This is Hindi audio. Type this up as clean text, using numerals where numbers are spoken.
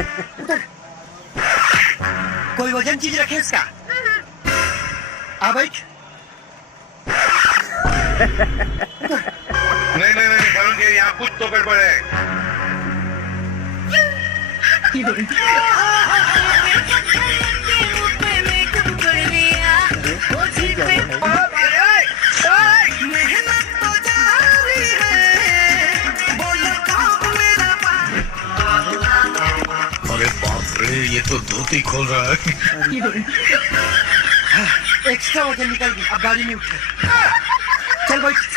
उतर। कोई वजन चीज रखे इसका। आ बैठ। नहीं नहीं नहीं करुण जी, यहाँ कुछ तो गड़बड़ है। अरे बाप रे, ये तो धोती खोल रहा है। एक्स्ट्रा वजन निकल गई, अब गाड़ी में उठे। चल बैठ।